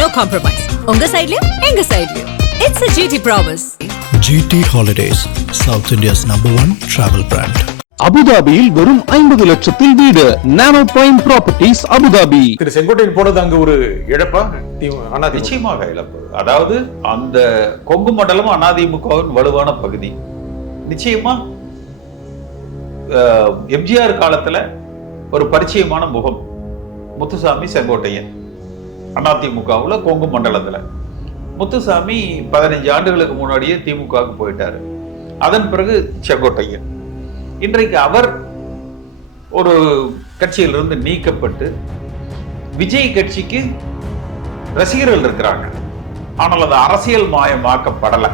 No compromise. உங்க சைடுலயும் எங்க சைடுலயும். It's a GT promise. GT Holidays, South India's #1 travel brand. அபுதாபியில் வெறும் 50 லட்சத்தில் வீடு. நானோ பிரைம் ப்ராப்பர்ட்டிஸ் அபுதாபி. திரு செங்கோட்டையன் போனது அங்க ஒரு இழப்பா? நிச்சயமாக இழப்பு. அதாவது அந்த கொங்கு மண்டலம் அதிமுகவின் வலுவான பகுதி. நிச்சயமா எம்ஜிஆர் காலத்துல ஒரு பரிச்சயமான முகம் முத்துசாமி செங்கோட்டையன். அதிமுகவுல கொங்கு மண்டலத்துல முத்துசாமி 15 ஆண்டுகளுக்கு முன்னாடியே திமுகவுக்கு போயிட்டாரு. அதன் பிறகு செங்கோட்டையன். இன்றைக்கு அவர் ஒரு கட்சியிலிருந்து நீக்கப்பட்டு விஜய் கட்சிக்கு ரசிகர்கள் இருக்கிறாங்க. ஆனால் அது அரசியல் மயமாக்கப்படலை.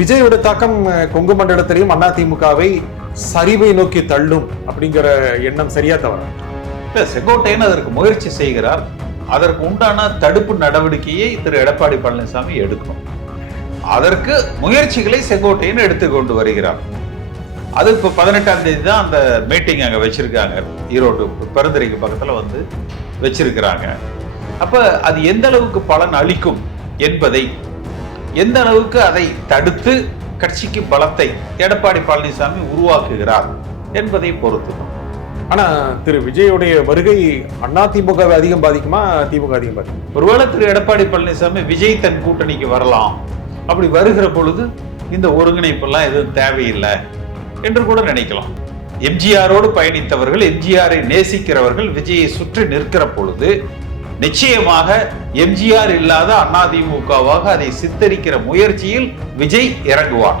விஜயோட தாக்கம் கொங்கு மண்டலத்திலையும் அதிமுகவை சரிவை நோக்கி தள்ளும் அப்படிங்கிற எண்ணம் சரியா தவறா? செங்கோட்டையன் அதற்கு முயற்சி செய்கிறார். அதற்கு உண்டான தடுப்பு நடவடிக்கையை திரு எடப்பாடி பழனிசாமி எடுக்கணும். அதற்கு முயற்சிகளை செங்கோட்டையன் எடுத்துக்கொண்டு வருகிறார். அது இப்போ 18ஆம் தேதி தான் அந்த மீட்டிங் அங்கே வச்சிருக்காங்க. ஈரோடு பெருந்துறைக்கு பக்கத்தில் வந்து வச்சிருக்கிறாங்க. அப்போ அது எந்த அளவுக்கு பலன் அளிக்கும் என்பதை, எந்த அளவுக்கு அதை தடுத்து கட்சிக்கு பலத்தை எடப்பாடி பழனிசாமி உருவாக்குகிறார் என்பதை பொறுத்து. ஆனா திரு விஜயோடைய வருகை அதிமுகவை அதிகம் பாதிக்குமா, திமுக அதிகம் பாதிக்கும்? ஒருவேளை திரு எடப்பாடி பழனிசாமி விஜய் தன் கூட்டணிக்கு வரலாம். அப்படி வருகிற பொழுது இந்த ஒருங்கிணைப்பெல்லாம் எதுவும் தேவையில்லை என்று கூட நினைக்கலாம். எம்ஜிஆரோடு பயணித்தவர்கள், எம்ஜிஆரை நேசிக்கிறவர்கள் விஜயை சுற்றி நிற்கிற பொழுது நிச்சயமாக எம்ஜிஆர் இல்லாத அதிமுகவாக அதை சித்தரிக்கிற முயற்சியில் விஜய் இறங்குவார்.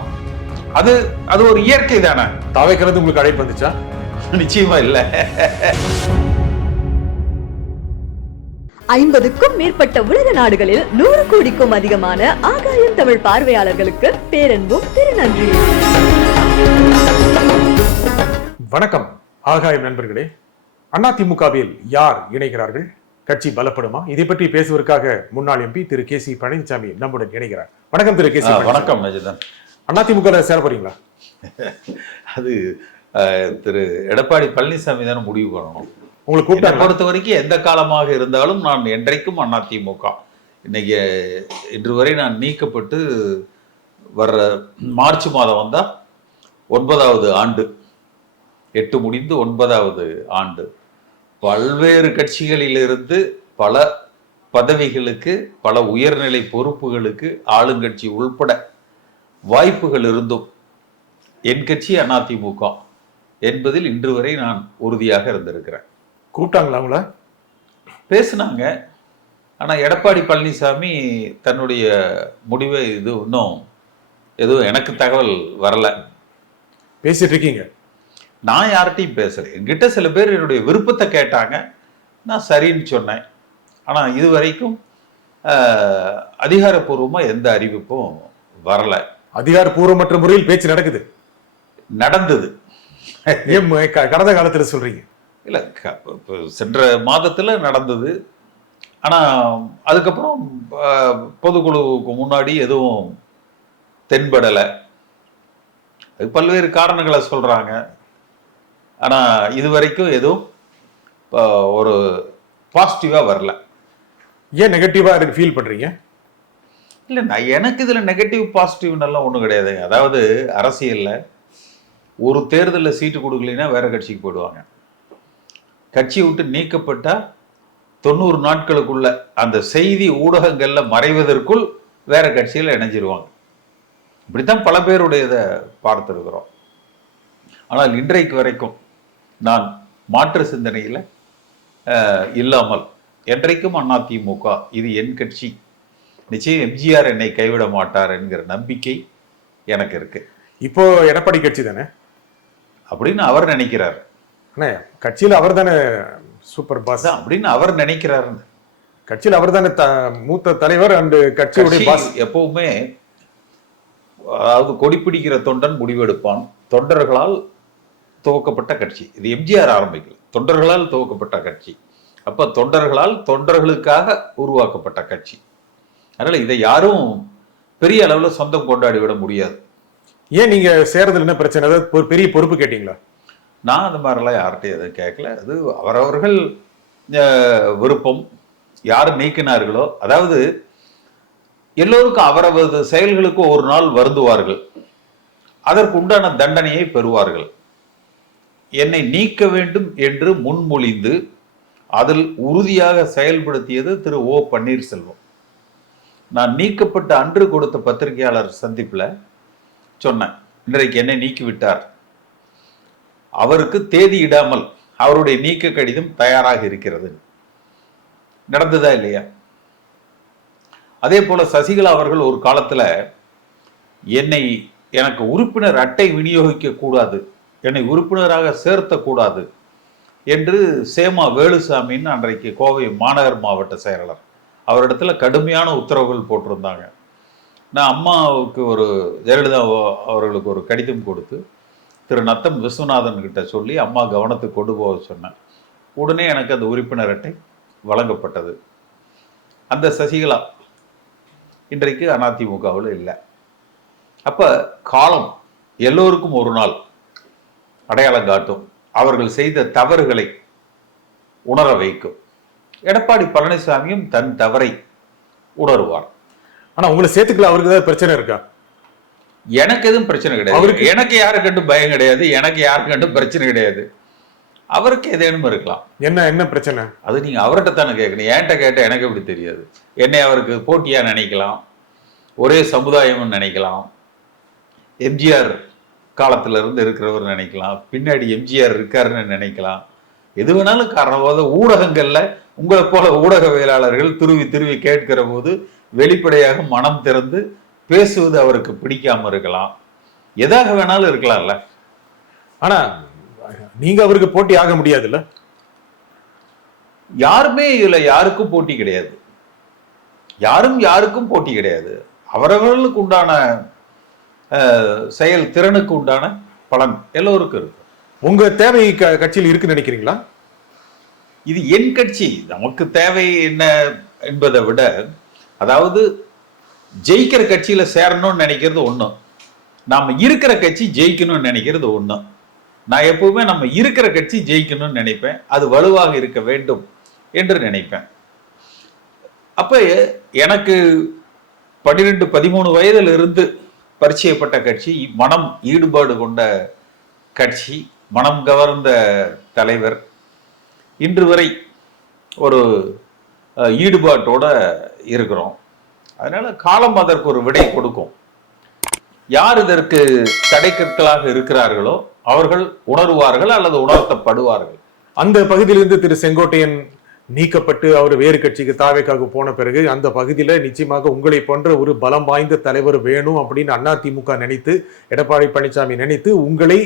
அது ஒரு இயற்கை தானே. தாவைக்கிறது உங்களுக்கு அழைப்பு வந்துச்சா? நிச்சயமா இல்ல. 50க்கும் மேற்பட்ட உலக நாடுகளில் 100 கோடிக்கும் அதிகமான ஆகாயம் தமிழ் பார்வையாளர்களுக்கு பேரன்பும் திருநன்றி. வணக்கம் ஆகாயம் நண்பர்களே. அதிமுகவில் யார் இணைகிறார்கள்? கட்சி பலப்படுமா? இதை பற்றி பேசுவதற்காக முன்னாள் எம்பி திரு கே சி பழனிசாமி நம்முடன் இணைகிறார். வணக்கம் திரு கே சி. வணக்கம் மஜிதன். அதிமுக சேர போறீங்களா? அது திரு எடப்பாடி பழனிசாமி தானே முடிவு பண்ணணும். உங்களுக்கு கூட்ட பொறுத்த வரைக்கும் எந்த காலமாக இருந்தாலும் நான் என்றைக்கும் அதிமுக. இன்னைக்கு இன்று வரை நான் நீக்கப்பட்டு வர்ற மார்ச் மாதம் வந்தா 9வது ஆண்டு, 8 முடிந்து 9வது ஆண்டு. பல்வேறு கட்சிகளிலிருந்து பல பதவிகளுக்கு, பல உயர்நிலை பொறுப்புகளுக்கு ஆளுங்கட்சி உள்பட வாய்ப்புகள் இருந்தும் என் கட்சி அதிமுக என்பதில் இன்று வரை நான் உறுதியாக இருந்திருக்கிறேன். கூப்பிட்டாங்களா அவங்கள? பேசினாங்க. ஆனால் எடப்பாடி பழனிசாமி தன்னுடைய முடிவை இன்னும் எதுவும் எனக்கு தகவல் வரல. பேசிட்டு இருக்கீங்க? நான் யார்கிட்டையும் பேசுறேன். என்கிட்ட சில பேர் என்னுடைய விருப்பத்தை கேட்டாங்க, நான் சரின்னு சொன்னேன். ஆனால் இது வரைக்கும் அதிகாரப்பூர்வமாக எந்த அறிவிப்பும் வரல. அதிகாரப்பூர்வமற்ற முறையில் பேச்சு நடந்தது. கடந்த காலத்துல சொல்றீங்க? இல்ல, சென்ற மாதத்துல நடந்தது. ஆனா அதுக்கப்புறம் பொதுக்குழுவுக்கு முன்னாடி எதுவும் தென்படலை. அது பல்வேறு காரணங்களை சொல்றாங்க. ஆனா இதுவரைக்கும் எதுவும் ஒரு பாசிட்டிவா வரல. ஏன் நெகட்டிவா ஃபீல் பண்றீங்க? இல்லை, நான் எனக்கு இதுல நெகட்டிவ் பாசிட்டிவ்னெல்லாம் ஒன்றும் கிடையாதுங்க. அதாவது அரசியல்ல ஒரு தேர்தலில் சீட்டு கொடுக்கலைன்னா வேற கட்சிக்கு போயிடுவாங்க. கட்சியை விட்டு நீக்கப்பட்டா 90 நாட்களுக்குள்ள அந்த செய்தி ஊடகங்கள்ல மறைவதற்குள் வேற கட்சியில் இணைஞ்சிருவாங்க. இப்படித்தான் பல பேருடைய இதை பார்த்துருக்கிறோம். ஆனால் இன்றைக்கு வரைக்கும் நான் மாற்று சிந்தனையில இல்லாமல் என்றைக்கும் அதிமுக இது என் கட்சி, நிச்சயம் எம்ஜிஆர் என்னை கைவிட மாட்டார் என்கிற நம்பிக்கை எனக்கு இருக்கு. இப்போ எடப்பாடி கட்சி தானே அப்படின்னு அவர் நினைக்கிறார். கட்சியில் அவர் தானே சூப்பர் பாஸ் அப்படின்னு அவர் நினைக்கிறார். கட்சியில் அவர் தானே மூத்த தலைவர் அண்ட் கட்சியுடைய பாஸ். எப்பவுமே அதாவது கொடிப்பிடிக்கிற தொண்டன் முடிவெடுப்பான். தொண்டர்களால் துவக்கப்பட்ட கட்சி இது. எம்ஜிஆர் ஆரம்பிக்கல, தொண்டர்களால் துவக்கப்பட்ட கட்சி. அப்ப தொண்டர்களால் தொண்டர்களுக்காக உருவாக்கப்பட்ட கட்சி. அதனால இதை யாரும் பெரிய அளவுல சொந்தம் கொண்டாடி விட முடியாது. ஏன் நீங்க சேரதுல என்ன பிரச்சனை? அதாவது ஒரு பெரிய பொறுப்பு கேட்டீங்களா? நான் அந்த மாதிரிலாம் யார்கிட்டையும் எதுவும் கேட்கல. அது அவரவர்கள் விருப்பம். யார் நீக்கினார்களோ, அதாவது எல்லோருக்கும் அவரது செயல்களுக்கு ஒரு நாள் வருந்துவார்கள், அதற்கு உண்டான தண்டனையை பெறுவார்கள். என்னை நீக்க வேண்டும் என்று முன்மொழிந்து அதில் உறுதியாக செயல்படுத்தியது திரு ஓ பன்னீர்செல்வம். நான் நீக்கப்பட்ட அன்று கொடுத்த பத்திரிகையாளர் சந்திப்பில் சொன்னேன், இன்றைக்கு என்னை நீக்கிவிட்டார், அவருக்கு தேதி இடாமல் அவருடைய நீக்க கடிதம் தயாராக இருக்கிறது. நடந்ததா இல்லையா? அதே போல சசிகலா அவர்கள் ஒரு காலத்துல எனக்கு உறுப்பினர் அட்டை விநியோகிக்க கூடாது, என்னை உறுப்பினராக சேர்த்த கூடாது என்று சேமா வேலுசாமின்னு அன்றைக்கு கோவை மாநகர் மாவட்ட செயலாளர் அவரிடத்துல கடுமையான உத்தரவுகள் போட்டிருந்தாங்க. நான் அம்மாவுக்கு ஜெயலலிதா அவர்களுக்கு ஒரு கடிதம் கொடுத்து திரு நத்தம் விஸ்வநாதன் கிட்ட சொல்லி அம்மா கவனத்துக்கு கொண்டு போக சொன்னேன். உடனே எனக்கு அந்த உறுப்பினர் அட்டை வழங்கப்பட்டது. அந்த சசிகலா இன்றைக்கு அதிமுகவில் இல்லை. அப்ப காலம் எல்லோருக்கும் ஒரு நாள் அடையாளம் காட்டும், அவர்கள் செய்த தவறுகளை உணர வைக்கும். எடப்பாடி பழனிசாமியும் தன் தவறை உணர்வார். ஆனா உங்களை சேர்த்துக்கல, அவருக்கு ஏதாவது பிரச்சனை இருக்கா? எனக்கு எதுவும் பிரச்சனை கிடையாது, எனக்கு யாரு கண்டு பயம் கிடையாது, எனக்கு யாரு கண்டு பிரச்சனை கிடையாது. அவருக்கு ஏதேனும் இருக்கலாம். என்ன பிரச்சனை? அது நீங்க அவர்கிட்ட தானே கேட்கணும், என்கிட்ட கேட்ட எனக்கு எப்படி தெரியாது? என்னை அவருக்கு போட்டியா நினைக்கலாம், ஒரே சமுதாயம் நினைக்கலாம், எம்ஜிஆர் காலத்துல இருந்து இருக்கிறவர் நினைக்கலாம், பின்னாடி எம்ஜிஆர் இருக்காருன்னு நினைக்கலாம், எது வேணாலும் காரணம். ஊடகங்கள்ல உங்களை போல ஊடகவியலாளர்கள் துருவி கேட்கிற போது வெளிப்படையாக மனம் திறந்து பேசுவது அவருக்கு பிடிக்காம இருக்கலாம், எதாக வேணாலும் இருக்கலாம்ல. ஆனா நீங்க அவருக்கு போட்டி ஆக முடியாதுல்ல? யாருமே இதுல யாருக்கும் போட்டி கிடையாது, யாருக்கும் போட்டி கிடையாது. அவரவர்களுக்கு உண்டான செயல் திறனுக்கு உண்டான பலன் எல்லோருக்கும் இருக்கு. உங்க தேவை கட்சியில் இருக்குன்னு நினைக்கிறீங்களா? இது என் கட்சி, நமக்கு தேவை என்ன என்பதை விட, அதாவது ஜெயிக்கிற கட்சியில சேரணும்னு நினைக்கிறது ஒண்ணு, நாம இருக்கிற கட்சி ஜெயிக்கணும்னு நினைக்கிறது ஒண்ணு. நான் எப்பவுமே நம்ம இருக்கிற கட்சி ஜெயிக்கணும்னு நினைப்பேன், அது வலுவாக இருக்க வேண்டும் என்று நினைப்பேன். அப்ப எனக்கு 12-13 வயதில் இருந்து பரிச்சயப்பட்ட கட்சி, மனம் ஈடுபாடு கொண்ட கட்சி, மனம் கவர்ந்த தலைவர், இன்று வரை ஒரு ஈடுபாட்டோட இருக்கிறோம். அதனால காலம் அதற்கு ஒரு விடை கொடுக்கும். யார் இதற்கு தடைக்கற்களாக இருக்கிறார்களோ அவர்கள் உணர்வார்கள் அல்லது உணர்த்தப்படுவார்கள். அந்த பகுதியிலிருந்து திரு செங்கோட்டையன் நீக்கப்பட்டு அவர் வேறு கட்சிக்கு தாவேக்காக போன பிறகு அந்த பகுதியில நிச்சயமாக உங்களை போன்ற ஒரு பலம் வாய்ந்த தலைவர் வேணும் அப்படின்னு அதிமுக நினைத்து, எடப்பாடி பழனிசாமி நினைத்து உங்களை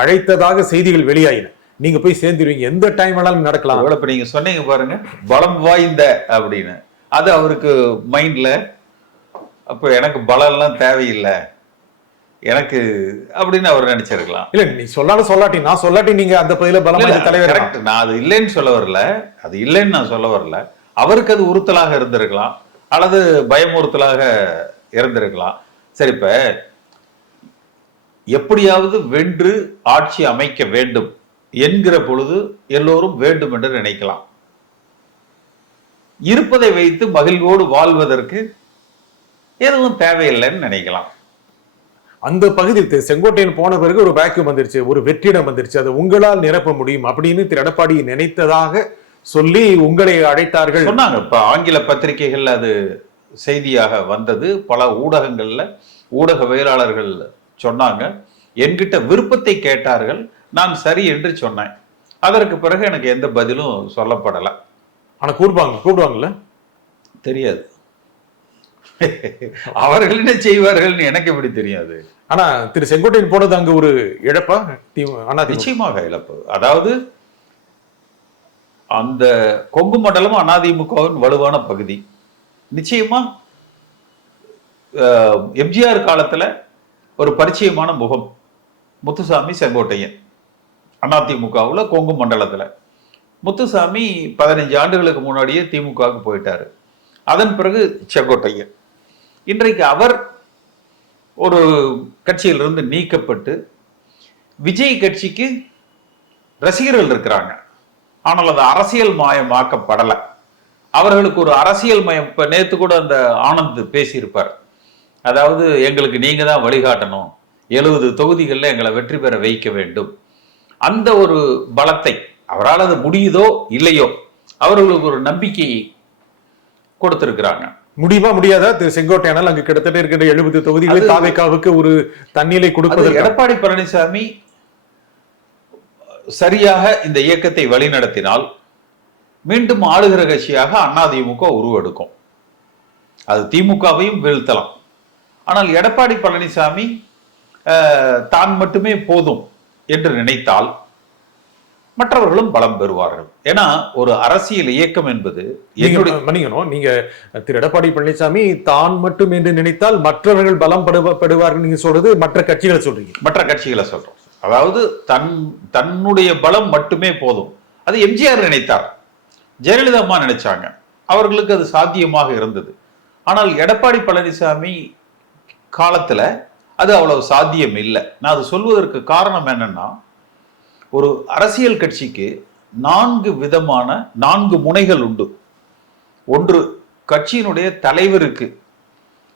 அழைத்ததாக செய்திகள் வெளியாயின. நீங்க போய் சேர்ந்துருவீங்க, எந்த டைம் வேணாலும் நடக்கலாம். இப்ப நீங்க சொன்னீங்க பாருங்க, பலம் வாய்ந்த அப்படின்னு, அது அவருக்கு மைண்ட்ல, அப்போ எனக்கு பலம் எல்லாம் தேவையில்லை எனக்கு அப்படின்னு அவர் நினைச்சிருக்கலாம். இல்ல நீ சொல்லாட்டி நான் சொல்லாட்டி நீங்க அந்த பகுதியில பலம் வாய்ந்த தலைவர். நான் அது இல்லைன்னு சொல்ல வரல, அது இல்லைன்னு நான் சொல்ல வரல. அவருக்கு அது உறுத்தலாக இருந்திருக்கலாம் அல்லது பயமுறுத்தலாக இருந்திருக்கலாம். சரி, இப்ப எப்படியாவது வென்று ஆட்சி அமைக்க வேண்டும் என்கிற பொழுது எல்லோரும் வேண்டும் என்று நினைக்கலாம். இருப்பதை வைத்து மகிழ்வோடு வாழ்வதற்கு எதுவும் தேவையில்லைன்னு நினைக்கலாம். அந்த பகுதியில் செங்கோட்டையன் போன பிறகு ஒரு வேக்யூம் வந்துருச்சு, ஒரு வெற்றிடம் வந்துருச்சு, அதை உங்களால் நிரப்ப முடியும் அப்படின்னு திரு எடப்பாடி நினைத்ததாக சொல்லி உங்களை அழைத்தார்கள் சொன்னாங்க. இப்ப ஆங்கில பத்திரிகைகள் அது செய்தியாக வந்தது, பல ஊடகங்கள்ல ஊடகவியலாளர்கள் சொன்னாங்க, என்கிட்ட விருப்பத்தை கேட்டார்கள், நான் சரி என்று சொன்னேன். அதற்கு பிறகு எனக்கு எந்த பதிலும் சொல்லப்படலை. ஆனா கூப்பிடுவாங்கல்ல தெரியாது, அவர்கள் என்ன செய்வார்கள் எனக்கு எப்படி தெரியாது. ஆனா திரு செங்கோட்டையன் போனது அங்க ஒரு இழப்பா? நிச்சயமாக இழப்பு. அதாவது அந்த கொங்கு மண்டலம் அதிமுகவின் வலுவான பகுதி. நிச்சயமா எம்ஜிஆர் காலத்துல ஒரு பரிச்சயமான முகம் முத்துசாமி செங்கோட்டையன். அதிமுகவுல கொங்கு மண்டலத்துல முத்துசாமி 15 ஆண்டுகளுக்கு முன்னாடியே திமுகவுக்கு போயிட்டாரு. அதன் பிறகு செங்கோட்டையன். இன்றைக்கு அவர் ஒரு கட்சியிலிருந்து நீக்கப்பட்டு விஜய் கட்சிக்கு ரசிகர்கள் இருக்கிறாங்க, ஆனால் அது அரசியல் மாயமாக்கப்படலை. அவர்களுக்கு ஒரு அரசியல் மயம். இப்ப நேத்து கூட அந்த ஆனந்த் பேசியிருப்பார். அதாவது எங்களுக்கு நீங்க தான் வழிகாட்டணும், 70 தொகுதிகளில் எங்களை வெற்றி பெற வைக்க வேண்டும். அந்த ஒரு பலத்தை அவரால் அது முடியுதோ இல்லையோ அவர்களுக்கு ஒரு நம்பிக்கையை கொடுத்திருக்கிறாங்க. முடியுமா முடியாதா திரு செங்கோட்டையானால் அங்கு கிட்டத்தட்ட இருக்கின்ற 70 தொகுதிகளில் தாவேக்காவுக்கு ஒரு தன்னிலை கொடுப்பது எடப்பாடி பழனிசாமி சரியாக இந்த இயக்கத்தை வழிநடத்தினால் மீண்டும் ஆளுகிற கட்சியாக அதிமுக உருவெடுக்கும். அது திமுகவையும் வீழ்த்தலாம். ஆனால் எடப்பாடி பழனிசாமி தான் மட்டுமே போதும் என்று நினைத்தால் மற்றவர்களும் பலம் பெறுவார்கள். ஏன்னா ஒரு அரசியல் இயக்கம் என்பது மன்னிக்கணும், நீங்க திரு எடப்பாடி பழனிசாமி தான் மட்டும் என்று நினைத்தால் மற்றவர்கள் பலம் படுவார்கள் நீங்க சொல்றது மற்ற கட்சிகளை சொல்றீங்க. மற்ற கட்சிகளை சொல்றோம். அதாவது தன்னுடைய பலம் மட்டுமே போதும். அது எம்ஜிஆர் நினைத்தார், ஜெயலலிதா அம்மா நினைச்சாங்க, அவர்களுக்கு அது சாத்தியமாக இருந்தது. ஆனால் எடப்பாடி பழனிசாமி காலத்துல அது அவ்வளவு சாத்தியம் இல்லை. நான் அது சொல்வதற்கு காரணம் என்னன்னா, ஒரு அரசியல் கட்சிக்கு 4 விதமான 4 முனைகள் உண்டு. ஒன்று, கட்சியினுடைய தலைவருக்கு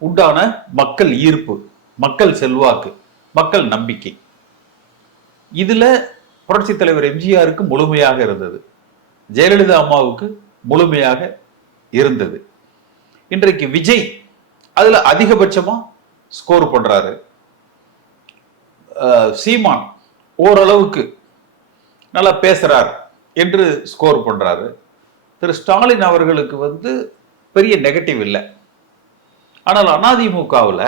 உண்டான மக்கள் ஈர்ப்பு, மக்கள் செல்வாக்கு, மக்கள் நம்பிக்கை. இதுல புரட்சி தலைவர் எம்ஜிஆருக்கு முழுமையாக இருந்தது, ஜெயலலிதா அம்மாவுக்கு முழுமையாக இருந்தது. இன்றைக்கு விஜய் அதுல அதிகபட்சமா ஸ்கோர் பண்றாரு. சீமான் ஓரளவுக்கு நல்லா பேசுறார் என்று ஸ்கோர் பண்றாரு. திரு ஸ்டாலின் அவர்களுக்கு பெரிய நெகட்டிவ் இல்லை. ஆனால் அதிமுகவில்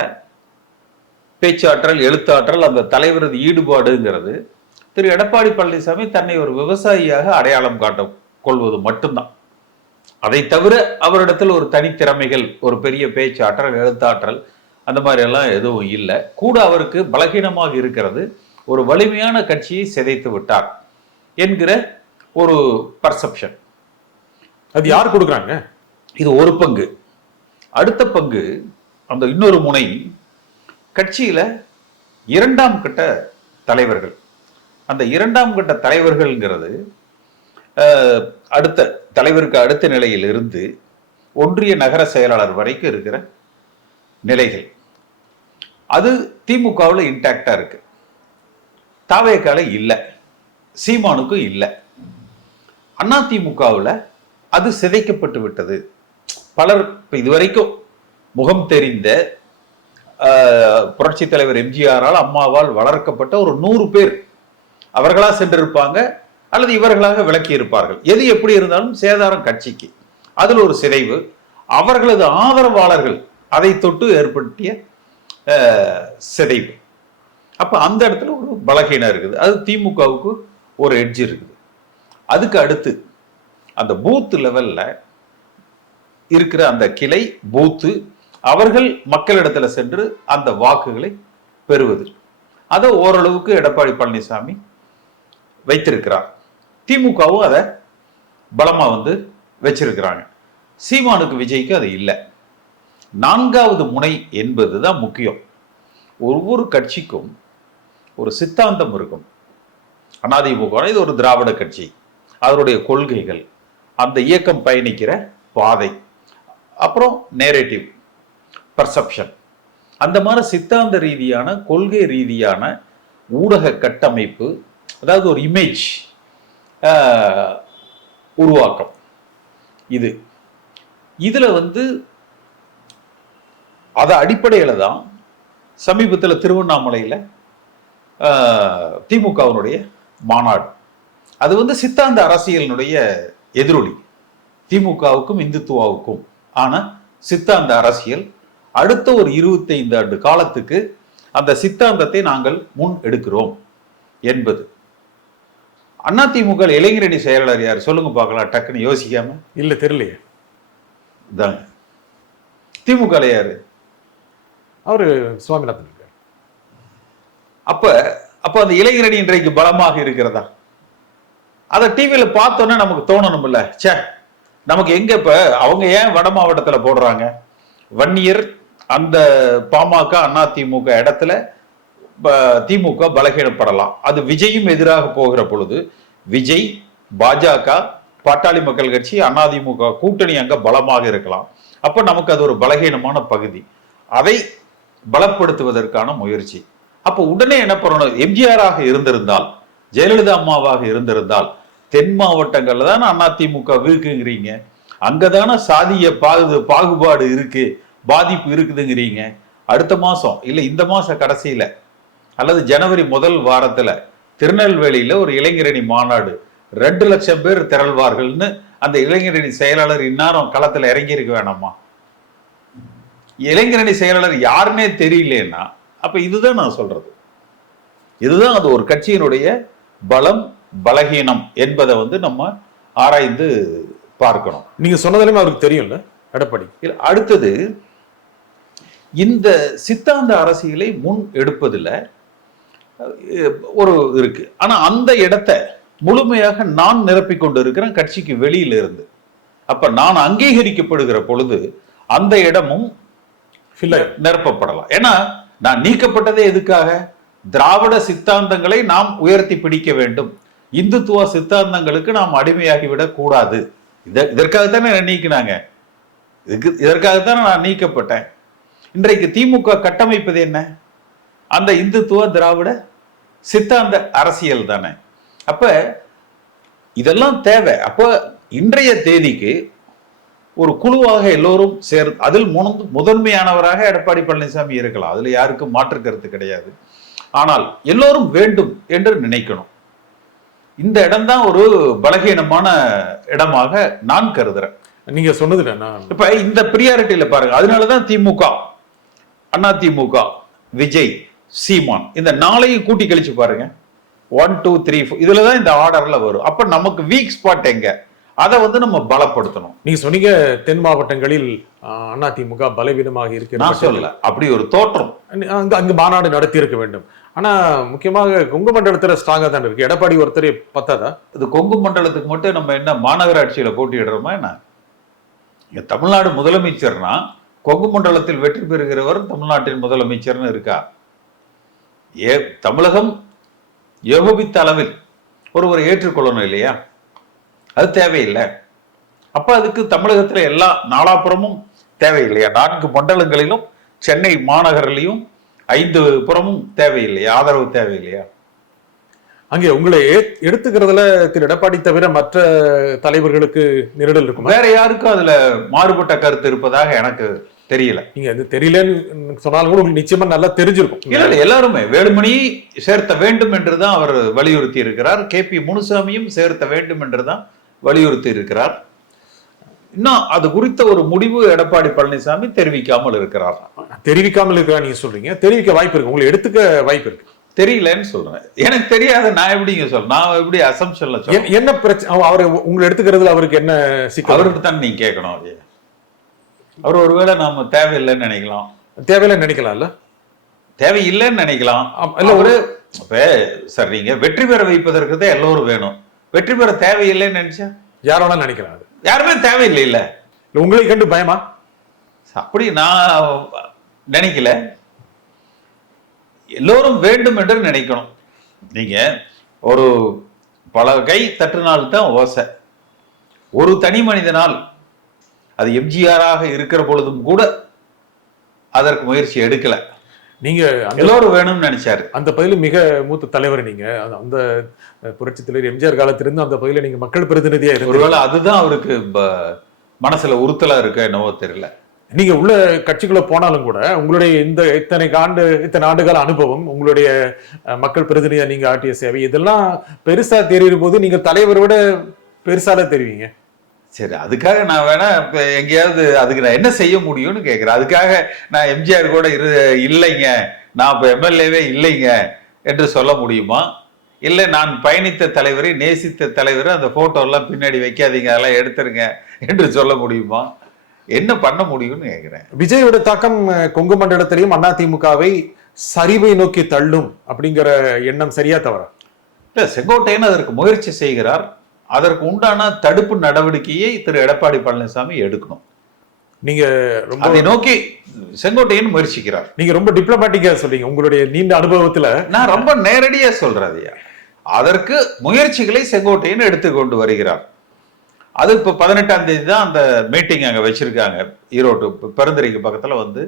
பேச்சாற்றல், எழுத்தாற்றல், அந்த தலைவரது ஈடுபாடுங்கிறது திரு எடப்பாடி பழனிசாமி தன்னை ஒரு விவசாயியாக அடையாளம் காட்ட கொள்வது மட்டும்தான். அதை தவிர அவரிடத்தில் ஒரு தனித்திறமைகள், ஒரு பெரிய பேச்சாற்றல், எழுத்தாற்றல் அந்த மாதிரி எல்லாம் எதுவும் இல்லை. கூட அவருக்கு பலகீனமாக இருக்கிறது, ஒரு வலிமையான கட்சியை சிதைத்து விட்டார் என்கிற ஒரு பர்செப்ஷன். அது யார் கொடுக்குறாங்க? இது ஒரு பங்கு. அடுத்த பங்கு, அந்த இன்னொரு முனை, கட்சியில 2ஆம் கட்ட தலைவர்கள். அந்த 2ஆம் கட்ட தலைவர்கள்ங்கிறது அடுத்த தலைவருக்கு அடுத்த நிலையில் இருந்து ஒன்றிய நகர செயலாளர் வரைக்கும் இருக்கிற நிலைகள். அது திமுகவில் இன்டாக்டா இருக்கு, தாவேக்கால இல்லை, சீமானுக்கும் இல்லை. அதிமுகவில் அது சிதைக்கப்பட்டு விட்டது. பலர் இதுவரைக்கும் முகம் தெரிந்த புரட்சி தலைவர் எம்ஜிஆரால் அம்மாவால் வளர்க்கப்பட்ட ஒரு 100 பேர் அவர்களா சென்றிருப்பாங்க அல்லது இவர்களாக விளக்கி இருப்பார்கள். எது எப்படி இருந்தாலும் சேதாரம் கட்சிக்கு. அதில் ஒரு சிதைவு, அவர்களது ஆதரவாளர்கள் அதை தொட்டு ஏற்படுத்திய சிதைவு. அப்ப அந்த இடத்துல ஒரு பலகீனம் இருக்குது. அது திமுகவுக்கு ஒரு எட்ஜ் இருக்குது. அதுக்கு அடுத்து அந்த பூத் லெவல்ல இருக்கிற அந்த கிளை பூத்து, அவர்கள் மக்களிடத்துல சென்று அந்த வாக்குகளை பெறுவது, அதை ஓரளவுக்கு எடப்பாடி பழனிசாமி வைத்திருக்கிறார். திமுகவும் அதை பலமா வச்சிருக்கிறாங்க. சீமானுக்கு, விஜய்க்கு அது இல்லை. 4வது முனை என்பதுதான் முக்கியம். ஒவ்வொரு கட்சிக்கும் ஒரு சித்தாந்தம் இருக்கும். அதிமுக இது ஒரு திராவிட கட்சி, அதனுடைய கொள்கைகள், அந்த இயக்கம் பயணிக்கிற பாதை, அப்புறம் நேரேட்டிவ், பர்செப்ஷன், அந்த மாதிரி சித்தாந்த ரீதியான, கொள்கை ரீதியான ஊடக கட்டமைப்பு, அதாவது ஒரு இமேஜ் உருவாக்கம். இதுல அத அடிப்படையில தான் சமீபத்தில் திருவண்ணாமலையில திமுகவினுடைய மாநாடு. அது சித்தாந்த அரசியலினுடைய எதிரொலி. திமுகவுக்கும் இந்துத்துவாவுக்கும் ஆன சித்தாந்த அரசியல். அடுத்த ஒரு 25 ஆண்டு காலத்துக்கு அந்த சித்தாந்தத்தை நாங்கள் முன் எடுக்கிறோம் என்பது. அதிமுக இளைஞரணி செயலாளர் யார் சொல்லுங்க பார்க்கலாம், டக்குன்னு யோசிக்காம. இல்ல தெரியலையே. திமுக யாரு? அவரு சுவாமிநாதன். அப்ப அந்த இளைஞரணி இன்றைக்கு பலமாக இருக்கிறதா? அதை டிவியில பார்த்தோன்னா நமக்கு தோணணும்ல, சே நமக்கு எங்க இப்ப அவங்க ஏன் வட மாவட்டத்துல போடுறாங்க? வன்னியர் அந்த பாமக அதிமுக இடத்துல திமுக பலகீனப்படலாம். அது விஜயும் எதிராக போகிற பொழுது விஜய், பாஜக, பாட்டாளி மக்கள் கட்சி அதிமுக கூட்டணி அங்க பலமாக இருக்கலாம். அப்ப நமக்கு அது ஒரு பலகீனமான பகுதி. அதை பலப்படுத்துவதற்கான முயற்சி. அப்ப உடனே என்ன பண்ணணும்? எம்ஜிஆராக இருந்திருந்தால், ஜெயலலிதா அம்மாவாக இருந்திருந்தால், தென் மாவட்டங்கள்ல தான் அதிமுக இருக்குங்கிறீங்க, அங்கதான சாதிய பாகுபாடு இருக்கு, பாதிப்பு இருக்குதுங்கிறீங்க. அடுத்த மாசம் இல்ல இந்த மாச கடைசியில அல்லது ஜனவரி முதல் வாரத்துல திருநெல்வேலியில ஒரு இளைஞரணி மாநாடு 2 லட்சம் பேர் திரள்வார்கள்னு அந்த இளைஞரணி செயலாளர் இந்நேரம் களத்துல இறங்கி இருக்க வேணாமா? இளைஞரணி செயலாளர் யாருன்னே தெரியலன்னா அப்ப இதுதான் நான் சொல்றது. இதுதான் அது ஒரு கட்சியினுடைய பலம் பலகீனம் என்பதை நம்ம ஆராய்ந்து பார்க்கணும். நீங்க சொன்னதுலயுமே அவருக்கு தெரியும்ல எடப்பாடி. அடுத்தது, இந்த சித்தாந்த அரசியலை முன் எடுப்பதில் ஒரு இருக்கு. ஆனா அந்த இடத்தை முழுமையாக நான் நிரப்பிக் கொண்டு இருக்கிறேன் கட்சிக்கு வெளியில இருந்து. அப்ப நான் அங்கீகரிக்கப்படுகிற பொழுது அந்த இடமும் நிரப்பப்படலாம். ஏன்னா நான் நீக்கப்பட்டதே எதுக்காக? திராவிட சித்தாந்தங்களை நாம் உயர்த்தி பிடிக்க வேண்டும், இந்துத்துவ சித்தாந்தங்களுக்கு நாம் அடிமையாகிவிடக் கூடாது. இதற்காகத்தானே நீக்கினாங்க, இதற்காகத்தானே நான் நீக்கப்பட்டேன். இன்றைக்கு திமுக கட்டமைப்பது என்ன? அந்த இந்துத்துவ திராவிட சித்தாந்த அரசியல் தானே. அப்ப இதெல்லாம் தேவை. அப்ப இன்றைய தேதிக்கு ஒரு குழுவாக எல்லோரும் அதில் முதன்மையானவராக எடப்பாடி பழனிசாமி இருக்கலாம், அதுல யாருக்கும் மாற்று கருத்து கிடையாது. ஆனால் எல்லோரும் வேண்டும் என்று நினைக்கணும். இந்த இடம்தான் ஒரு பலகீனமான இடமாக நான் கருதுறேன். நீங்க சொன்னது இப்ப இந்த பிரியாரிட்டியில பாருங்க. அதனாலதான் திமுக, அதிமுக, விஜய், சீமான் இந்த 4ஐயும் கூட்டி கழிச்சு பாருங்க. 1 2 3 4 இதுலதான் இந்த ஆர்டர்ல வரும். அப்ப நமக்கு வீக் ஸ்பாட் எங்க, அதை நம்ம பலப்படுத்தணும். நீங்க சொன்னீங்க தென் மாவட்டங்களில் அதிமுக பலவீனமாக இருக்கு. நான் சொல்லல, அப்படி ஒரு தோற்றம். அங்கு மாநாடு நடத்தி இருக்க வேண்டும். ஆனா முக்கியமாக கொங்கு மண்டலத்துல ஸ்ட்ராங்கா தான் இருக்கு. எடப்பாடி ஒருத்தர் பத்தாதா? இது கொங்கு மண்டலத்துக்கு மட்டும் நம்ம என்ன மாநகராட்சியில போட்டியிடுறோமா என்ன? இங்க தமிழ்நாடு முதலமைச்சர்னா கொங்கு மண்டலத்தில் வெற்றி பெறுகிறவர் தமிழ்நாட்டின் முதலமைச்சர்னு இருக்கா? தமிழகம் ஏகோபித்த அளவில் ஒருவரை ஏற்றுக்கொள்ளணும் இல்லையா? அது தேவையில்லை. அப்ப அதுக்கு தமிழகத்துல எல்லா நாலாபுறமும் தேவையில்லையா? 4 மண்டலங்களிலும் சென்னை மாநகரிலையும் 5 புறமும் தேவையில்லையா? ஆதரவு தேவையில்லையா? அங்கே உங்களை எடுத்துக்கிறதுல திரு எடப்பாடி தவிர மற்ற தலைவர்களுக்கு நெருடல் இருக்கும். வேற யாருக்கும் அதுல மாறுபட்ட கருத்து இருப்பதாக எனக்கு தெரியல. நீங்க அது தெரியலன்னு சொன்னாலும் கூட உங்களுக்கு நிச்சயமா நல்லா தெரிஞ்சிருக்கும். இல்ல, எல்லாருமே வேலுமணி சேர்த்த வேண்டும் என்றுதான் அவர் வலியுறுத்தி இருக்கிறார். KP முனுசாமியும் சேர்த்த வேண்டும் என்றுதான் வலியுறுத்தி இருக்கிறார். இன்னும் அது குறித்த ஒரு முடிவு எடப்பாடி பழனிசாமி தெரிவிக்காமல் இருக்கிறார். தெரிவிக்காமல் இருக்கிறார் நீங்க சொல்றீங்க, தெரிவிக்க வாய்ப்பு இருக்கு, உங்களை எடுத்துக்க வாய்ப்பு இருக்கு. தெரியலன்னு சொல்றேன். எனக்கு தெரியாத நான் எப்படிங்க சொல்றேன்? நான் எப்படி அசம்ஷன்ல சொல்றேன்? என்ன பிரச்சனை? அவரை உங்களை எடுத்துக்கிறதுல அவருக்கு என்ன சிக்கல்? அவருக்கு தான் நீங்க கேட்கணும். அவர் ஒருவேளை நாம தேவையில்லைன்னு நினைக்கலாம். தேவையில்லைன்னு நினைக்கலாம்ல? தேவையில்லைன்னு நினைக்கலாம். இல்ல ஒரு சார், நீங்க வெற்றி பெற வைப்பதற்கு தான் எல்லோரும் வேணும். வெற்றி பெற தேவையில்லைன்னு நினைச்சா யார் வேணாலும் நினைக்கலாம். அது யாருமே தேவையில்லை. இல்ல உங்களை கண்டு பயமா? அப்படி நான் நினைக்கல. எல்லோரும் வேண்டும் என்று நினைக்கணும். நீங்க ஒரு பல கை தட்டினால்தான் ஓசை. ஒரு தனி மனிதனால், அது எம்ஜிஆராக இருக்கிற பொழுதும் கூட அதற்கு முயற்சி எடுக்கல. நீங்க எல்லோரும் வேணும்னு நினைச்சாரு. அந்த பகுதியில் மிக மூத்த தலைவர் நீங்க. அந்த புரட்சி தலைவர் எம்ஜிஆர் காலத்திலிருந்து அந்த பகுதியில் நீங்க மக்கள் பிரதிநிதியா இருக்கு. ஒருவேளை அதுதான் அவருக்கு மனசுல உறுத்தலா இருக்க என்னவோ தெரியல. நீங்க உள்ள கட்சிக்குள்ள போனாலும் கூட உங்களுடைய இத்தனை ஆண்டுகால அனுபவம், உங்களுடைய மக்கள் பிரதிநிதியா நீங்க ஆற்றிய சேவை, இதெல்லாம் பெருசா தெரியும் போது நீங்க தலைவரை விட பெருசால தெரிவிங்க. சரி, அதுக்காக நான் வேணா இப்ப எங்கேயாவது அதுக்கு நான் என்ன செய்ய முடியும்னு கேட்கிறேன். அதுக்காக நான் எம்ஜிஆர் கூட இல்லைங்க, நான் இப்ப MLA-வே இல்லைங்க என்று சொல்ல முடியுமா? இல்லை நான் பயணித்த தலைவரை, நேசித்த தலைவரை அந்த போட்டோ எல்லாம் பின்னாடி வைக்காதீங்க, அதெல்லாம் எடுத்துருங்க என்று சொல்ல முடியுமா? என்ன பண்ண முடியும்னு கேட்கிறேன். விஜயோட தாக்கம் கொங்கு மண்டலத்திலையும் அதிமுகவை சரிவை நோக்கி தள்ளும் அப்படிங்கிற எண்ணம் சரியா தவறா? இல்ல, செங்கோட்டையன் அதற்கு முயற்சி செய்கிறார். அதற்கு உண்டான தடுப்பு நடவடிக்கையை திரு எடப்பாடி பழனிசாமி எடுக்கணும். நீங்க அதை நோக்கி செங்கோட்டையன் முயற்சிக்கிறார். நீங்க ரொம்ப டிப்ளமேட்டிக்கா சொல்றீங்க உங்களுடைய நீண்ட அனுபவத்துல. நான் ரொம்ப நேரடியா சொல்றேன். அதற்கு முயற்சிகளை செங்கோட்டையன் எடுத்துக்கொண்டு வருகிறார். அது இப்போ 18ஆம் தேதி தான் அந்த மீட்டிங் அங்கே வச்சிருக்காங்க, ஈரோடு பெருந்துறைக்கு பக்கத்தில் வந்து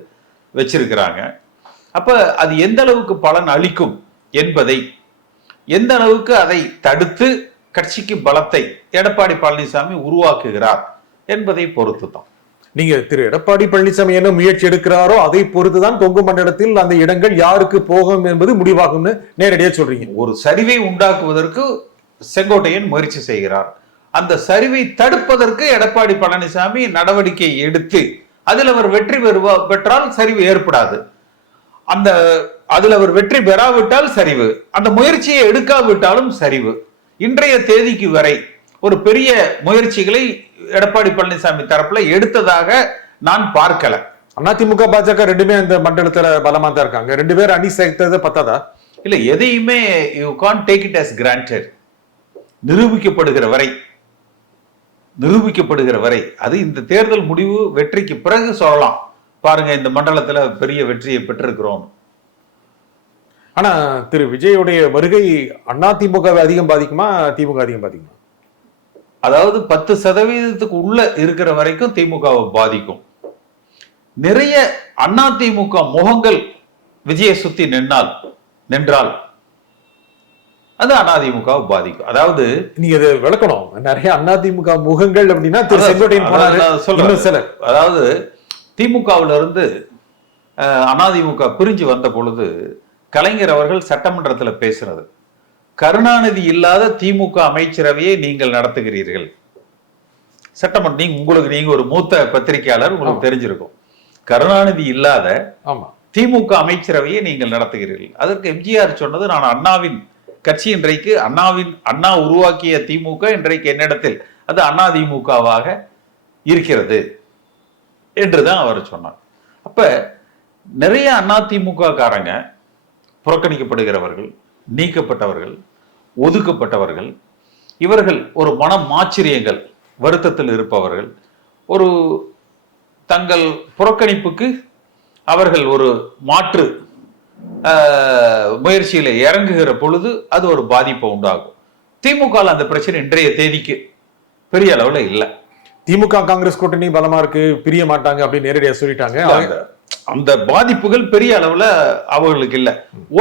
வச்சிருக்கிறாங்க. அப்போ அது எந்த அளவுக்கு பலன் அளிக்கும் என்பதை, எந்த அளவுக்கு அதை தடுத்து கட்சிக்கு பலத்தை எடப்பாடி பழனிசாமி உருவாக்குகிறார் என்பதை பொறுத்து தான். நீங்க திரு எடப்பாடி பழனிசாமி என்ன முயற்சி எடுக்கிறாரோ அதை பொறுத்துதான் கொங்கு மண்டலத்தில் அந்த இடங்கள் யாருக்கு போகும் என்பது முடிவாகும்னு நேரடியாக சொல்றீங்க. ஒரு சரிவை உண்டாக்குவதற்கு செங்கோட்டையன் முயற்சி செய்கிறார். அந்த சரிவை தடுப்பதற்கு எடப்பாடி பழனிசாமி நடவடிக்கை எடுத்து அதில் அவர் வெற்றி பெற்றால் சரிவு ஏற்படாது. அதில் அவர் வெற்றி பெறாவிட்டால் சரிவு, அந்த முயற்சியை எடுக்காவிட்டாலும் சரிவு. இன்றைய தேதிக்கு வரை ஒரு பெரிய முயற்சிகளை எடப்பாடி பழனிசாமி தரப்புல எடுத்ததாக நான் பார்க்கல. அதிமுக பாஜக ரெண்டுமே அந்த மண்டலத்துல பலமா தான் இருக்காங்க. 2 பேர் அணி சேர்த்தது பத்தாதா? இல்ல, எதையுமே you can't take it as granted. நிரூபிக்கப்படுகிற வரை அது இந்த தேர்தல் முடிவு வெற்றிக்கு பிறகு சொல்லலாம். பாருங்க, இந்த மண்டலத்துல பெரிய வெற்றியை பெற்றிருக்கிறோம். ஆனா திரு விஜயுடைய வருகை அதிமுக அதிகம் பாதிக்குமா, திமுக அதிகம் பாதிக்குமா? அதாவது 10% உள்ள இருக்கிற வரைக்கும் திமுகவை பாதிக்கும். நிறைய அதிமுக முகங்கள் விஜயை சுத்தி நின்றால் அது அதிமுகவை பாதிக்கும். அதாவது நீங்க இதை விளக்கணும். நிறைய அதிமுக முகங்கள் அப்படின்னா திரு செங்கோட்டையன் போனாரு. அதாவது திமுகவில இருந்து அதிமுக பிரிஞ்சு வந்த பொழுது கலைஞர் அவர்கள் சட்டமன்றத்தில் பேசுறது, கருணாநிதி இல்லாத திமுக அமைச்சரவையை நீங்கள் நடத்துகிறீர்கள். சட்டமன்ற நீங்க ஒரு மூத்த பத்திரிகையாளர், உங்களுக்கு தெரிஞ்சிருக்கும். கருணாநிதி இல்லாத திமுக அமைச்சரவையை நீங்கள் நடத்துகிறீர்கள். அதற்கு எம்ஜிஆர் சொன்னது, நான் அண்ணாவின் கட்சி இன்றைக்கு அண்ணா உருவாக்கிய திமுக இன்றைக்கு என்னிடத்தில் அது அதிமுகவாக இருக்கிறது என்றுதான் அவர் சொன்னார். அப்ப நிறைய அதிமுக காரங்க புறக்கணிக்கப்படுகிறவர்கள், நீக்கப்பட்டவர்கள், ஒதுக்கப்பட்டவர்கள், இவர்கள் ஒரு மனமாச்சரியங்கள், வருத்தத்தில் இருப்பவர்கள், ஒரு தங்கள் புறக்கணிப்புக்கு அவர்கள் ஒரு மாற்று முயற்சியில இறங்குகிற பொழுது அது ஒரு பாதிப்பை உண்டாகும். திமுக அந்த பிரச்சனை இன்றைய தேதிக்கு பெரிய அளவுல இல்ல. திமுக காங்கிரஸ் கூட்டணி பலமா இருக்கு, பிரிய மாட்டாங்க அப்படின்னு நேரடியா சொல்லிட்டாங்க. அந்த பாதிப்புகள் பெரிய அளவுல அவர்களுக்கு இல்ல,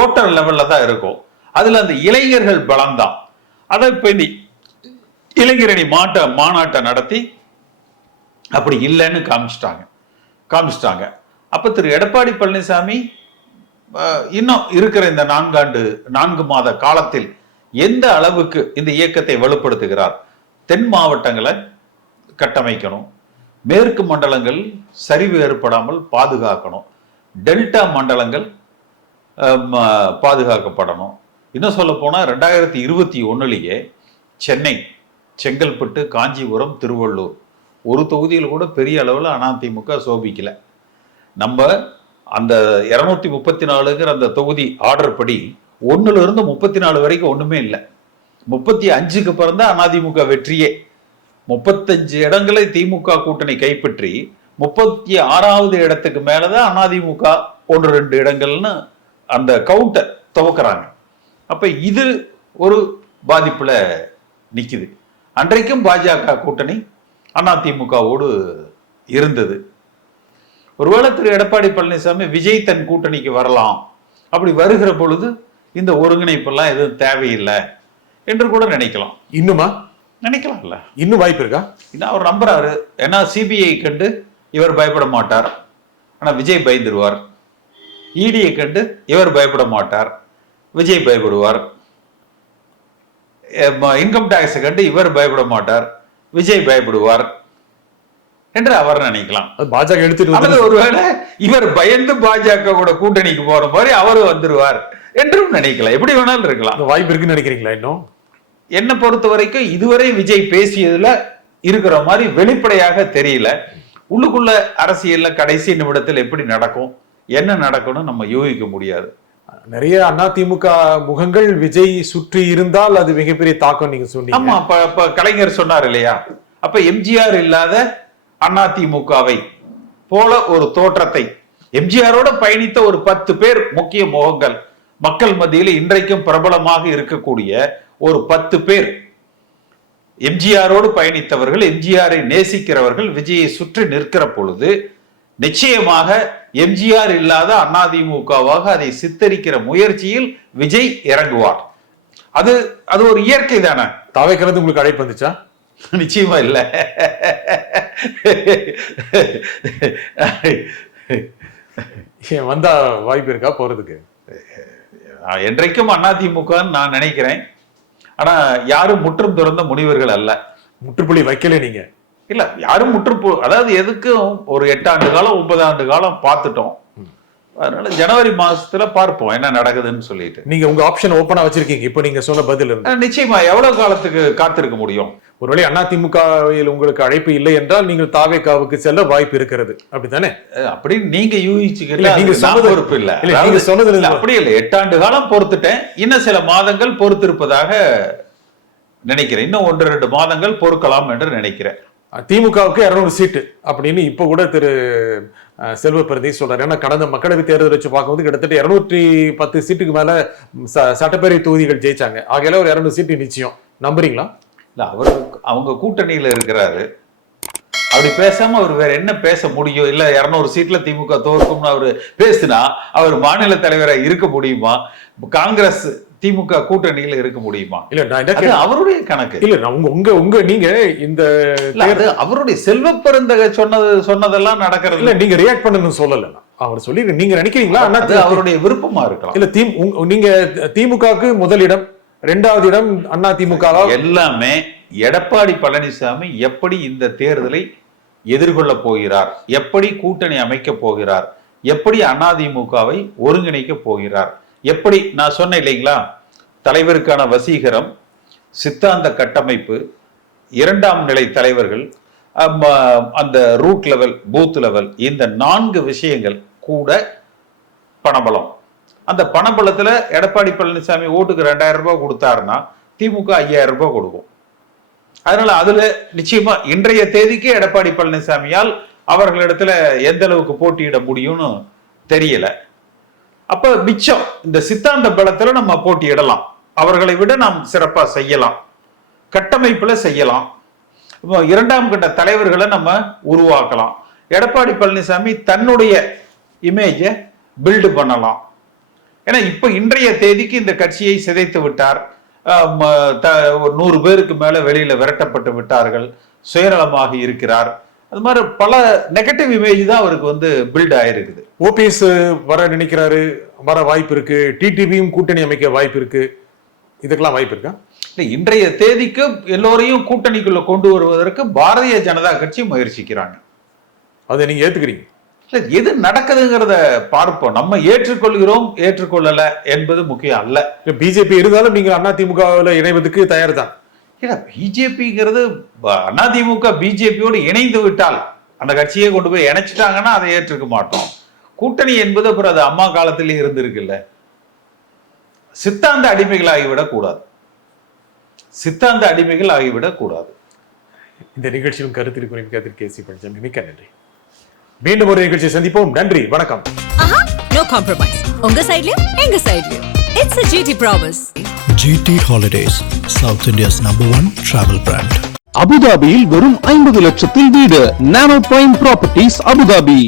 ஓட்டர் லெவல்ல தான் இருக்கும். அதுல அந்த இளைஞர்கள் பலம்தான். அதை இப்ப இளைஞரணி மாநாட்டை நடத்தி அப்படி இல்லைன்னு காமிச்சிட்டாங்க. அப்ப திரு எடப்பாடி பழனிசாமி இன்னும் இருக்கிற இந்த 4 மாத காலத்தில் எந்த அளவுக்கு இந்த இயக்கத்தை வலுப்படுத்துகிறார்? தென் மாவட்டங்களை கட்டமைக்கணும், மேற்கு மண்டலங்கள் சரிவு ஏற்படாமல் பாதுகாக்கணும், டெல்டா மண்டலங்கள் பாதுகாக்கப்படணும். இன்னும் சொல்ல போனா 2021 சென்னை, செங்கல்பட்டு, காஞ்சிபுரம், திருவள்ளூர் ஒரு தொகுதியில் கூட பெரிய அளவில் அதிமுக சோபிக்கல. நம்ம அந்த 234ங்கிற அந்த தொகுதி ஆர்டர் படி 1ல இருந்து 34 வரைக்கும் ஒண்ணுமே இல்லை. 35க்கு அப்புறம் தான் அதிமுக வெற்றியே. 35 இடங்களை திமுக கூட்டணி கைப்பற்றி 36வது இடத்துக்கு மேலதான் அதிமுக 1-2 இடங்கள்னு அந்த கவுண்டர் துவக்கிறாங்க. அப்ப இது ஒரு பாதிப்புல நிக்குது. அன்றைக்கும் பாஜக கூட்டணி அதிமுகவோடு இருந்தது. ஒருவேளை திரு எடப்பாடி பழனிசாமி விஜய் தன் கூட்டணிக்கு வரலாம், அப்படி வருகிற பொழுது இந்த ஒருங்கிணைப்பெல்லாம் எதுவும் தேவையில்லை என்று கூட நினைக்கலாம். இன்னுமா நினைக்கலாம்ல, இன்னும் வாய்ப்பு இருக்கா? இன்னும் அவர் நம்புறாரு. ஏன்னா சிபிஐ கண்டு இவர் பயப்பட மாட்டார், ஆனா விஜய் பயந்துருவார். இடியை கண்டு இவர் பயப்பட மாட்டார், விஜய் பயப்படுவார். இன்கம் டாக்ஸை கண்டு இவர் பயப்பட மாட்டார், விஜய் பயப்படுவார் என்று அவர் நினைக்கலாம். பாஜக எடுத்துட்டு ஒருவேளை இவர் பயந்து பாஜக கூட கூட்டணிக்கு போற மாதிரி அவரு வந்துருவார் என்றும் நினைக்கலாம். எப்படி வேணாலும் இருக்கலாம். வாய்ப்பு இருக்குன்னு நினைக்கிறீங்களா? இன்னும் என்ன பொறுத்த வரைக்கும் இதுவரை விஜய் பேசியதுல இருக்கிற மாதிரி வெளிப்படையாக தெரியல. உள்ளுக்குள்ள அரசியல்ல கடைசி நிமிடத்தில் எப்படி நடக்கும், என்ன நடக்கும்னு நம்ம யூகிக்க முடியாது. நிறைய அதிமுக முகங்கள் விஜய் சுற்றி இருந்தால் அது மிகப்பெரிய தாக்கம் நீங்க சொன்னீங்க. ஆமா, அப்ப கலைஞர் சொன்னார் இல்லையா, அப்ப எம்ஜிஆர் இல்லாத அதிமுகவை போல ஒரு தோற்றத்தை, எம்ஜிஆரோட பயணித்த ஒரு 10 பேர் முக்கிய முகங்கள், மக்கள் மத்தியில் இன்றைக்கும் பிரபலமாக இருக்கக்கூடிய ஒரு 10 பேர் எம்ஜிஆரோடு பயணித்தவர்கள், எம்ஜிஆரை நேசிக்கிறவர்கள் விஜயை சுற்றி நிற்கிற பொழுது நிச்சயமாக எம்ஜிஆர் இல்லாத அதிமுகவாக அதை சித்தரிக்கிற முயற்சியில் விஜய் இறங்குவார். அது அது ஒரு இயற்கை தானே. தாவேக்கிறது உங்களுக்கு அழைப்பு வந்துச்சா? நிச்சயமா இல்ல. வந்தா வாய்ப்பு இருக்கா போறதுக்கு? என்றைக்கும் அதிமுக நான் நினைக்கிறேன். ஆனா யாரும் முற்றும் துறந்த முனிவர்கள் அல்ல. முற்றுப்புள்ளி வைக்கல நீங்க? இல்ல, யாரும் அதாவது எதுக்கும் ஒரு 8 ஆண்டு காலம் 9 ஆண்டு காலம் பார்த்துட்டோம். அதனால ஜனவரி மாசத்துல பார்ப்போம் என்ன நடக்குதுன்னு சொல்லிட்டு. நீங்க உங்க ஆப்ஷன் ஓபனா வச்சிருக்கீங்க. இப்ப நீங்க சொன்ன பதில் நிச்சயமா எவ்வளவு காலத்துக்கு காத்திருக்க முடியும்? ஒருவேளை அதிமுகவில் உங்களுக்கு அழைப்பு இல்லை என்றால் நீங்கள் தாவேகாவுக்கு செல்ல வாய்ப்பு இருக்கிறது, அப்படித்தானே? அப்படின்னு நீங்க யூகிச்சுக்கிட்டு நீங்க சொன்னது பொறுப்பு இல்ல. நீங்க சொன்னது அப்படி இல்லை. 8 ஆண்டு காலம் பொறுத்துட்டேன், இன்னும் சில மாதங்கள் பொறுத்திருப்பதாக நினைக்கிறேன். இன்னும் 1-2 மாதங்கள் பொறுக்கலாம் என்று நினைக்கிறேன். திமுகவுக்கு 200 சீட்டு அப்படின்னு இப்ப கூட திரு செல்வ பிரதி சொல்றாரு. ஏன்னா கடந்த மக்களவை தேர்தல் வச்சு பார்க்கும்போது கிட்டத்தட்ட 210 சீட்டுக்கு மேல சட்டப்பேரவை தொகுதிகள் ஜெயிச்சாங்க. ஆகையில ஒரு 200 சீட்டு நிச்சயம். நம்புறீங்களா? இல்ல, அவங்க கூட்டணியில இருக்கிறாரு. அப்படி பேசாம அவர் வேற என்ன பேச முடியும்? இல்ல 200 சீட்ல திமுக தோற்கும்னு அவரு பேசினா அவர் மாநில தலைவரா இருக்க முடியுமா? காங்கிரஸ் திமுக கூட்டணியில இருக்க முடியுமா? இல்ல, அவருடைய கணக்கு இல்ல. உங்க நீங்க இந்த அவருடைய செல்வ பெருந்தகை சொன்னதெல்லாம் நடக்கிறது இல்ல. நீங்க ரியாக்ட் பண்ணணும்னு சொல்லல. அவர் சொல்லி நீங்க நினைக்கிறீங்களா? அவருடைய விருப்பமா இருக்கலாம். இல்ல, நீங்க திமுகவுக்கு முதலிடம், 2வது இடம் அதிமுக. எல்லாமே எடப்பாடி பழனிசாமி எப்படி இந்த தேர்தலை எதிர்கொள்ள போகிறார், எப்படி கூட்டணி அமைக்க போகிறார், எப்படி அதிமுகவை ஒருங்கிணைக்க போகிறார், எப்படி நான் சொன்னேன் இல்லைங்களா, தலைவருக்கான வசீகரம், சித்தாந்த கட்டமைப்பு, 2ஆம் நிலை தலைவர்கள், அந்த ரூட் லெவல், பூத் லெவல், இந்த 4 விஷயங்கள் கூட பணபலம். அந்த பணபலத்துல எடப்பாடி பழனிசாமி ஓட்டுக்கு 2000 ரூபாய் கொடுத்தாருன்னா திமுக 5000 ரூபாய் கொடுக்கும். அதனால அதுல நிச்சயமா இன்றைய தேதிக்கு எடப்பாடி பழனிசாமியால் அவர்களிடத்துல எந்த அளவுக்கு போட்டியிட முடியும்னு தெரியல. அப்ப மிச்சம் இந்த சித்தாந்த பலத்துல நம்ம போட்டியிடலாம், அவர்களை விட நாம் சிறப்பா செய்யலாம், கட்டமைப்புல செய்யலாம், 2ஆம் கட்ட தலைவர்களை நம்ம உருவாக்கலாம். எடப்பாடி பழனிசாமி தன்னுடைய இமேஜை பில்டு பண்ணலாம். ஏன்னா இப்ப இன்றைய தேதிக்கு இந்த கட்சியை சிதைத்து விட்டார். 100 பேருக்கு மேல வெளியில விரட்டப்பட்டு விட்டார்கள், சுயநலமாக இருக்கிறார். அது மாதிரி பல நெகட்டிவ் இமேஜ் தான் அவருக்கு பில்ட் ஆயிருக்குது. ஓபிஎஸ் வர நினைக்கிறாரு, வர வாய்ப்பு இருக்கு. டிடிவியும் கூட்டணி அமைக்க வாய்ப்பு இருக்கு. இதுக்கெல்லாம் வாய்ப்பு இருக்கா? இல்ல, இன்றைய தேதிக்கு எல்லோரையும் கூட்டணிக்குள்ள கொண்டு வருவதற்கு பாரதிய ஜனதா கட்சி முயற்சிக்கிறாங்க. அதை நீங்க ஏத்துக்கிறீங்க? இல்ல, எது நடக்குதுங்கிறத பார்ப்போம். நம்ம ஏற்றுக்கொள்கிறோம் ஏற்றுக்கொள்ளல என்பது முக்கியம் அல்ல. பிஜேபி இருந்தாலும் நீங்க அதிமுகவில் இணைவதற்கு தயார் தான். இல்ல, பிஜேபிங்கிறது அதிமுக பிஜேபியோடு இணைந்து விட்டால் அந்த கட்சியை கொண்டு போய் இணைச்சிட்டாங்கன்னா அதை ஏற்றுக்க மாட்டோம். கூட்டணி என்பது அப்புறம் அது அம்மா காலத்திலே இருந்திருக்குல்ல. சித்தாந்த அடிமைகள் ஆகிவிடக் கூடாது, சித்தாந்த அடிமைகள் ஆகிவிடக் கூடாது. இந்த நிகழ்ச்சியும் கருத்தில் குறிப்பிட்ட கேசி பழனிசாமி, மிக்க நன்றி. மீண்டும் ஒரு நிகழ்ச்சியை சந்திப்போம். நன்றி, வணக்கம். No compromise. உங்க சைடுலயும் எங்க சைடுலயும். It's a GT promise. GT Holidays, South India's #1 travel brand. அபுதாபியில் வெறும் 50 லட்சத்தில் வீடு. நானோ பாயிண்ட் ப்ராப்பர்ட்டிஸ், அபுதாபி.